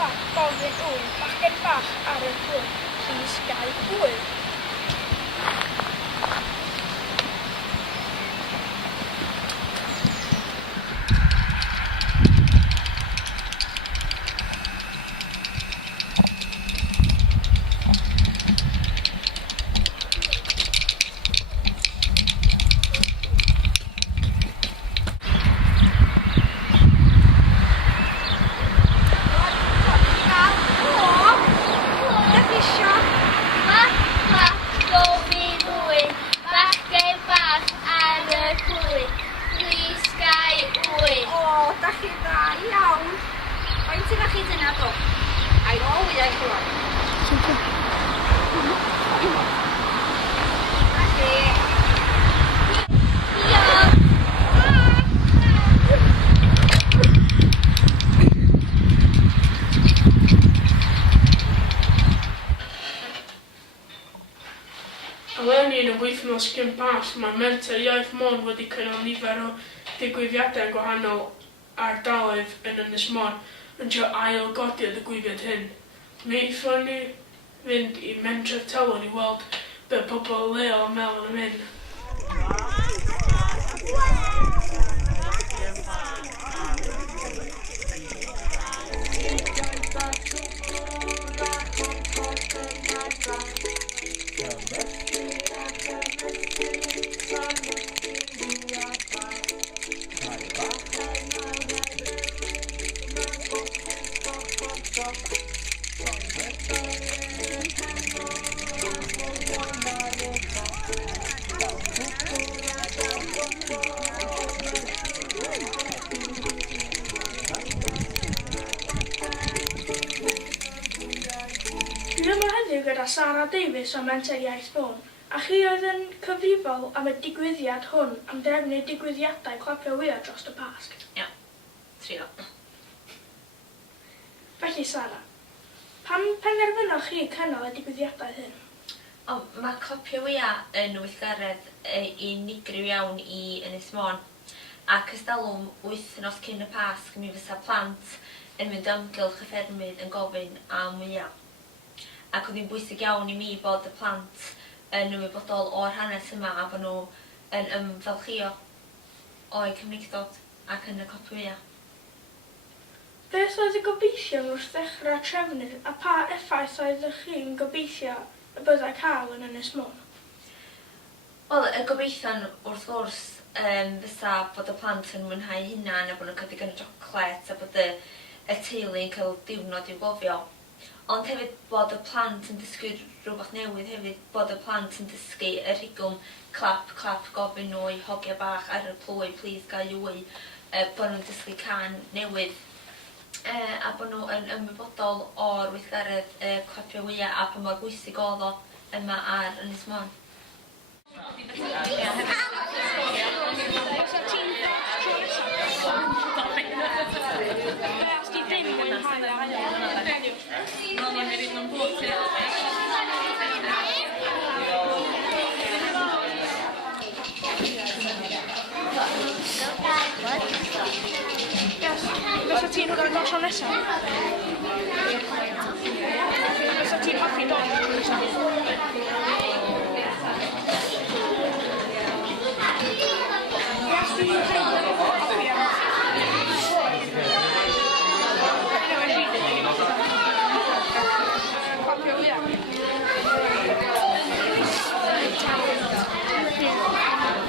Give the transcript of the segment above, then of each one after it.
nesaf gofyn ŵyn bachgen bach ar y ffilm Plis Gau Hwyl. Eleni yn y wythnos cyn Pasg, mae Menter Iaith Môn wedi cynnal nifer o digwyddiadau gwahanol ardaloedd yn Ynys Môn yn trio ail-godi'r digwyddiad hyn. Mi eithon ni fynd i Menter Talon i weld be pobl leol mewn yn mynd. Dwi yma heddiw gyda Sarah Davies o Menter Iaith Môn, a chi oedd yn cyfrifol am y digwyddiad hwn am drefnu digwyddiadau Clapio Wyau dros y Pasg. Ia, trio. Felly Sarah, pam penderfynoch chi cynnal y digwyddiadau hyn? Mae Clapio Wyau yn weithgaredd unigryw iawn i Ynys Môn, ac ystalwm wythnos cyn y Pasg mi fysa plant yn mynd amgylch y ffermydd yn gofyn am wyau. Ac oedd hi'n bwysig iawn i mi bod y plant yn ymwybodol o'r hanes yma a bod nhw yn ymfalchio o'i cymrigdod ac yn y Clapio Wyau. Beth oedd y gobeithio wrth ddechrau trefnu a pa effaith oeddech chi'n gobeithio y byddai cael yn Ynys Môn? Wel, y gobeithio'n wrth gwrs fysa bod y plant yn mwynhau hunan a bod nhw'n cael digon o chocolate a bod y teulu'n cael diwrnod i'w gofio. Ond hefyd bod y plant yn dysgu rhywbeth newydd hefyd, bod y plant yn dysgu y rhigwm clap, clap, gofyn nhw i hogia bach ar y plwy, please gael wy, bod nhw'n dysgu can newydd, a bod nhw yn ymwybodol o'r weithgaredd Clapio Wyau a pa mor bwysig oedd o yma ar Ynys Môn. Fysa ti'n hwnnw'n dod tro nesaf? Fysa ti'n hoffi dod tro nesaf?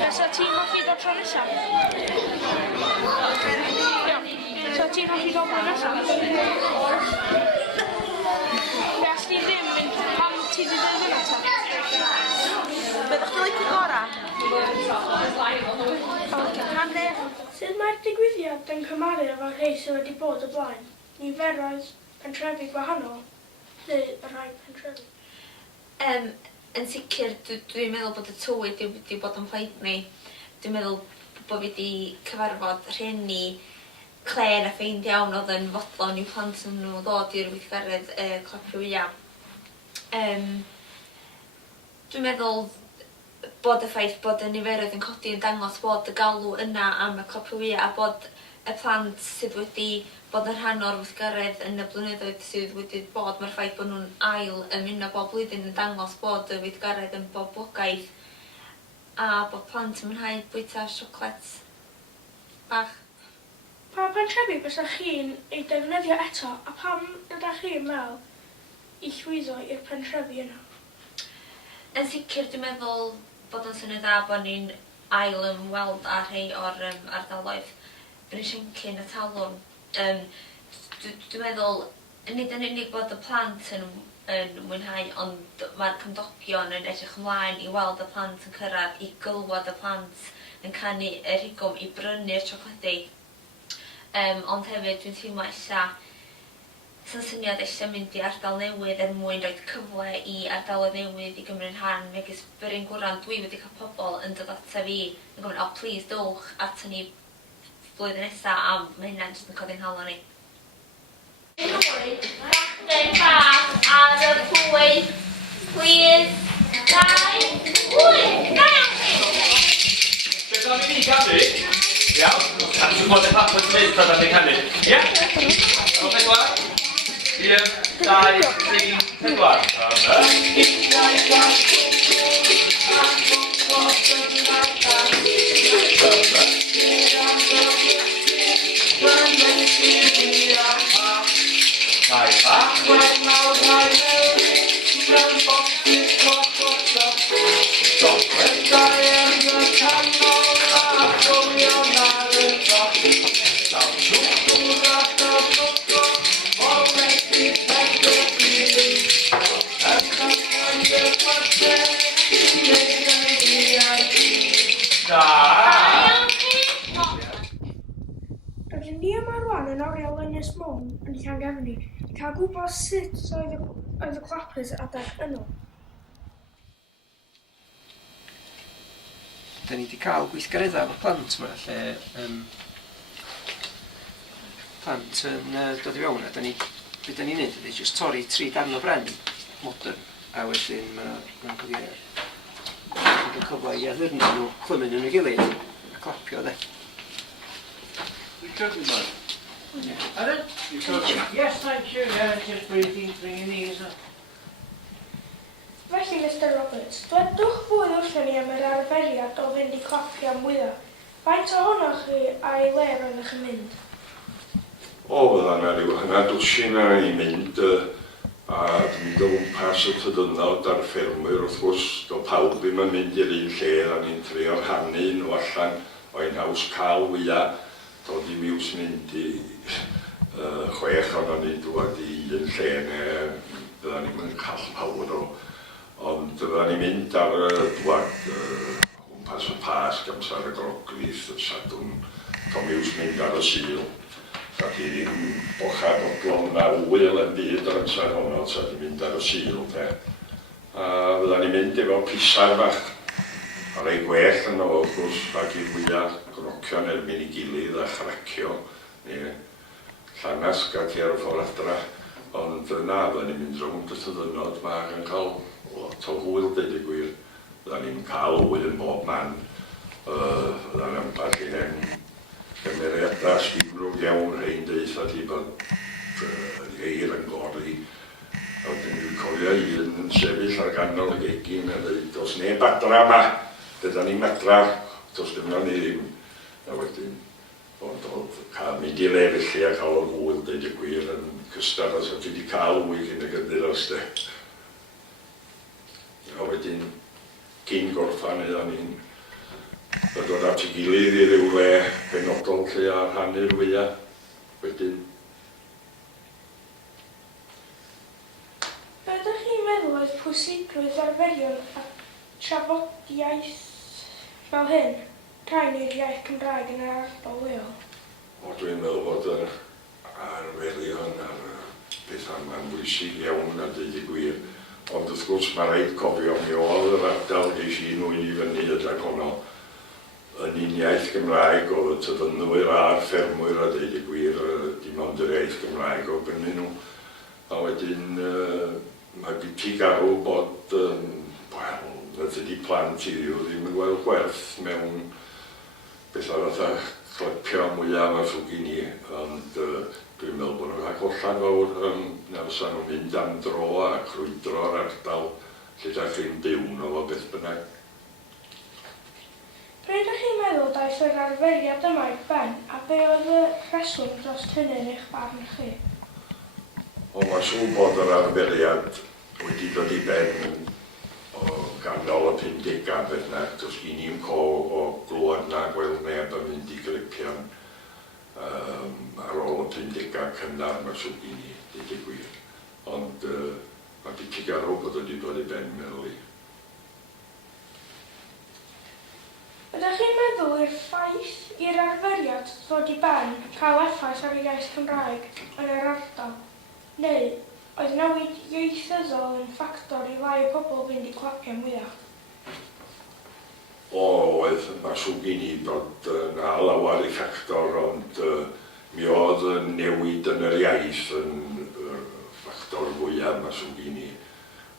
Fysa ti'n hoffi dod tro nesaf? So ti'n hoffi dod tro nesaf? Os ti ddim mynd, pam ti di dod yn eto? Byddwch chi'n licio gora? Sut mae'r digwyddiad yn cymaru efo rhai sydd wedi bod o blaen? Niferoedd pentrefi gwahanol, neu y rhai pentrefi? Yn sicr, dwi'n meddwl bod y tywyd wedi bod yn poeni. Dwi'n meddwl bod fi wedi cyfarfod rhieni clen a ffeind iawn oedd yn fodlon i'w plant nhw ddod i'r weithgaredd Clapio Wyau. Dwi'n meddwl bod y ffaith bod y niferoedd yn codi yn dangos bod y galw yna am y Clapio Wyau a bod y plant sydd wedi bod yn rhan o'r weithgaredd yn y blynyddoedd sydd wedi bod, mae'r ffaith bod nhw'n ail ymuno bob blwyddyn yn dangos bod y weithgaredd yn boblogaidd a bod plant yn mwynhau bwyta siocled bach. Pa pentrefi bysach chi'n ei defnyddio eto a pam ydych chi'n meddwl I llwyddo i'r pentrefi yna? Yn sicr, dwi'n meddwl bod yn syniad dda bod ni'n ail ymweld â rhai o'r ardaloedd Bryn Siencyn a Talwrn. Dwi'n meddwl, nid yn unig bod y plant yn mwynhau, ond mae'r cymdogion yn edrych ymlaen I weld y plant yn cyrraedd, I glywed y plant yn canu y rhigwm I brynu'r siocledi. Ond hefyd dwi'n teimlo sy'n syniad eisiau mynd I ardal newydd mwyn rhoi cyfle I ardaloedd newydd I gymryd rhan megis Bryn Gwran dwi wedi cael pobl yn dod ata fi yn gofyn, oh please dowch at ni blwyddyn nesaf a mae hynna'n jyst yn codi'n halon ni. Bachgen bach ar y pwy, please, 2, 1, Beth am I ni canu? Iawn? A ti'n bod y papur mynd pan am I canu? Ie? O, 4. 1, 2, 3, Rydyn ni yma rwan yn oriel Ynys Môn yn Llangefni I cael gwybod sut oedd y clapys adeg yno. Da ni wedi cael gweithgareddau efo'r plant yma, lle plant yn dod I fewn a be da ni'n neud ydy jyst torri 3 darn o bren modern a wedyn mae'n cael ei cyfle I addurnu nhw clymyn yn y gilydd a clapio de. You cooking, bud? Yeah. Pardon? You cooking? Yes, thank you. Yeah, just bringing these up. Felly, Mr Roberts, dwedwch fwy wrthyn ni am yr arferiad o fynd I clapio mwyaf. Faint ohonoch chi a'i le roeddech yn mynd? O, fydda yna ryw hynna dwsin I mynd a dwi'n mynd o wmpas y tydynod ar ffermwyr wrth gwrs. Do pawb ddim yn mynd i'r un lle, a ni'n trio rhannu nhw allan o'n haws cael Wyau. Dod I miws mynd I 6 o'n ni'n dod I un lle neu bydda ni'n mynd call pawr o. Ond bydda ni'n mynd ar dwad wmpas y pasg amser y grogrydd y sadwn do miws mynd ar y Sul. Ac I ddim bochad o glon na wyl yn byd ar amser honno sa ni'n mynd ar y Sul. A bydda ni'n mynd efo pisar bach ar ei gwell yn o wrth gwrs ac I Wyau grocion erbyn I gilydd a chracio neu llanasg ac ar y ffordd adra. Ond na, bydda ni'n mynd rownd y tydynod ma ac yn cael lot o hwyl, deud y gwir. Bydda ni'n cael hwyl yn bob man. Bydda ni'n amball I hen gymeriadau stifrwg iawn rhain deitha ti bod eir yn gori. A wedyn dwi'n cofio un yn sefyll ar ganol y gegin a dweud, os neb adra yma, bydda ni'n adra, os dyma ni ddim. A wedyn, ond cael mynd I le felly a cael o'r hwyl, deud y gwir, yn cystad os dwi wedi cael hwy cyn y gyndyros de. A wedyn, cyn gorffan idda ni'n dod at I gilydd I ryw le benodol lle a rhannu'r Wyau. Wedyn. Be ydych chi'n meddwl oedd pwysigrwydd arferion a trafodiaeth fel hyn, rhain i'r iaith Cymraeg yn yr ardal leol? O, dwi'n meddwl bod yr arferion a'r beth yma'n bwysig iawn a dweud y gwir. Ond wrth gwrs mae rhaid cofio mi oedd yr ardal geis I nwy I fyny ydag honno yn uniaith Gymraeg oedd y tyfynwyr a'r ffermwyr a dweud y gwir dim ond yr iaith Gymraeg o gynnu nhw. A wedyn mae biti garw bod nad ydi plant I ddim yn gweld gwerth mewn beth ar fatha Glapio Wyau yma ffwg I ni. Ond dwi'n meddwl bod nhw'n cael gollan fawr na fysa nhw'n mynd am dro a crwydro'r ardal lle da chi'n byw nhw o beth bynnag. Pryd ydych chi'n meddwl daeth yr arferiad yma i'ch ben a be oedd y rheswm dros hynny yn eich barn chi? O, mae'n siŵr bod yr arferiad wedi dod i ben o ganol y 50au beth na, dos gen i'n co o glwad na gweld neb yn mynd i Glapio ar ôl y 50au cynnar mae'n siŵr gen i, dweud y gwir. Ond mae biti garw bod wedi dod i ben meddwl i. Ydych chi'n meddwl i'r ffaith i'r arferiad ddod i ben cael effaith ar y iaith Cymraeg yn yr ardal? Neu oedd newid ieithyddol yn ffactor i lai o bobl fynd i Clapio Wyau? Oedd, mae siŵr gen i bod na lawer i ffactor, ond mi oedd y newid yn yr iaith yn ffactor fwyaf, mae siŵr gen i.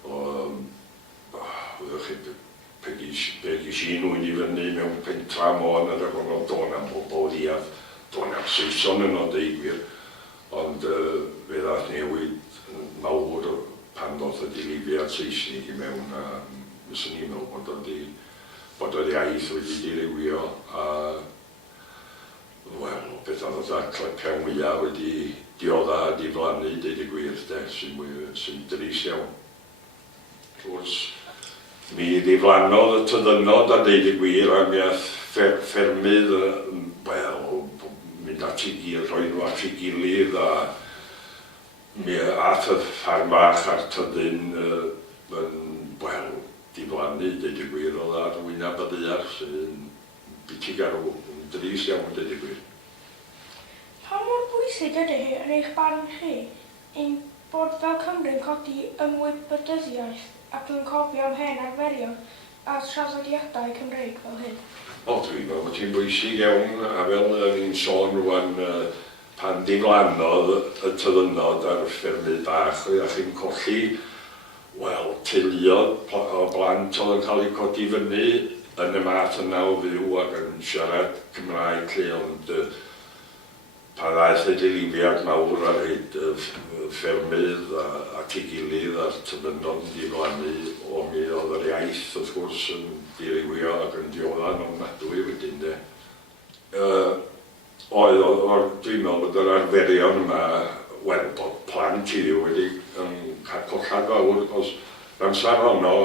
Oeddech chi pegis i nhw'n i fyny mewn pentra Môn ar y gofod don am bobl ddiaf, don am Saeson yn o deud gwir, ond fe ddath newid mawr pan ddoth y dilifiad Saesnig i mewn a fyswn i'n meddwl bod yr iaith wedi dirywio a wel, beth oedd y Clapio Wyau wedi diodda a diflannu, deud y gwir, sy'n dris iawn. Wrth mi ddiflannodd y tyddynod a deud y gwir a mi ath ffermydd, wel, mynd at ei gilydd, rhoi nhw at ei gilydd a mi ath y ffarm bach a'r tyddyn wel, diflannu, deud y gwir, oedd ar wyneb y ddear sy'n biti garw, yn dris iawn, deud y gwir. Pa mor bwysig ydy hi yn eich barn chi ein bod fel Cymru'n codi ymwybydyddiaeth ac yn cofio am hen arferion a traddodiadau Cymreig fel hyn? O, dwi'n meddwl bod hi'n bwysig iawn, a fel ni'n sôn rwan pan diflannodd y tyddynod ar ffermydd bach, oeddech chi'n colli, wel, teuluodd o blant oedd yn cael ei codi fyny yn y math yna o fyw ac yn siarad Cymraeg lle, ond pan ddaeth y dilifiad mawr ar hyd ffermydd ac ei gilydd a'r tyddynod yn diflannu o mi oedd yr iaith wrth gwrs yn dirywio ac yn diodda'n ofnadwy wedyn de. Dwi'n meddwl bod yr arferion yma, wel, bod plant i ddiw wedi cael collad fawr, os amser honno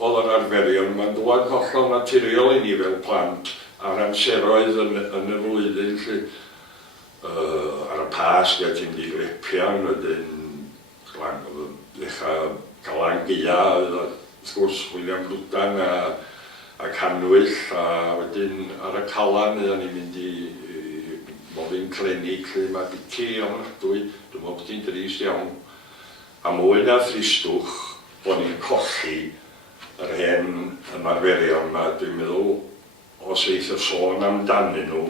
oedd yr arferion yma'n dod hollol naturiol i ni fel plant ar amseroedd yn y flwyddyn lle. Ar y pasg a ti'n di Glapio wedyn ddechrau Calan Gaea, wrth gwrs William Lwdan a Canwyll a wedyn ar y Calan oedden ni'n mynd i Mofyn Clenig lle mae biti ofnadwy, dwi'n meddwl bod hi'n dris iawn. A mwy na thristwch bod ni'n colli yr hen ymarferion yma, dwi'n meddwl os eith y sôn amdanyn nhw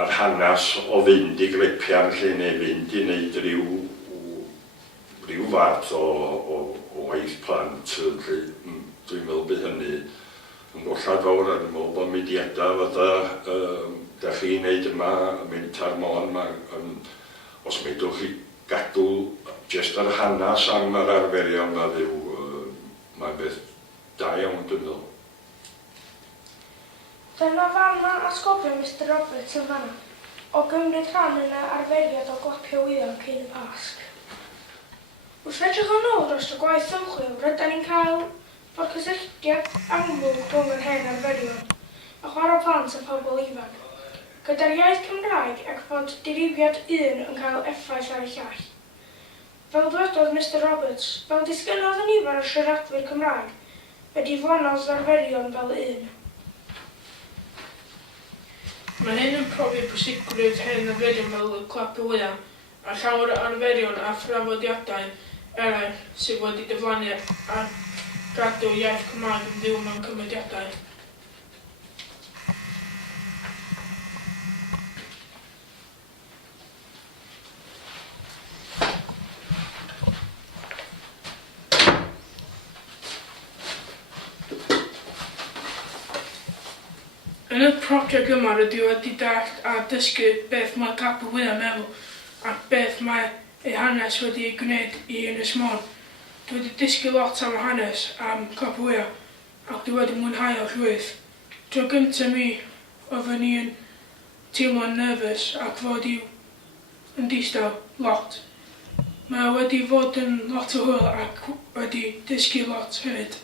a'r hanes o fynd i Glapio lle neu fynd i wneud rhyw fath o waith plant. Dwi'n meddwl bydd hynny yn gollad fawr a dwi'n meddwl bod mudiadau fydda da chi'n neud yma, Menter Iaith Môn, os meddwch chi gadw jyst yr hanes am yr arferion yma ddiw, mae'n beth da iawn dwi'n meddwl. Dyna fan asgofio Mr Roberts yn fanna, o gymryd rhan yn y arferiad o Glapio Wyau cyn y pasg. Wrth edrych yn ôl dros y gwaith ymchwil, rydyn ni'n cael bod cysylltiad amlwg rhwng yr hen arferion a chwarae plant a phobl ifanc, gyda'r iaith Cymraeg ac fod dirifiad un yn cael effaith ar y llall. Fel dwedodd Mr Roberts, fel disgynnodd y nifer o siaradwyr Cymraeg, fe diflannodd arferion fel un. Mae hyn yn profi pwysigrwydd hen arferion fel y Clapio Wyau a llawer arferion a thraddodiadau eraill sydd wedi diflannu a gadw iaith Cymraeg yn fyw mewn cymediadau. Yn Yn y prosiect yma rydw i wedi dallt a dysgu beth mae Clapio Wyau meddwl a beth mae ei hanes wedi ei gwneud i Ynys Môn. Dwi wedi dysgu lot am y hanes am Clapio Wyau ac dwi wedi mwynhau o llwyth. Tro gyntaf mi, oeddwn i yn teimlo'n nerfus ac fod i yn distaw lot. Mae wedi fod yn lot o hwyl ac wedi dysgu lot hefyd.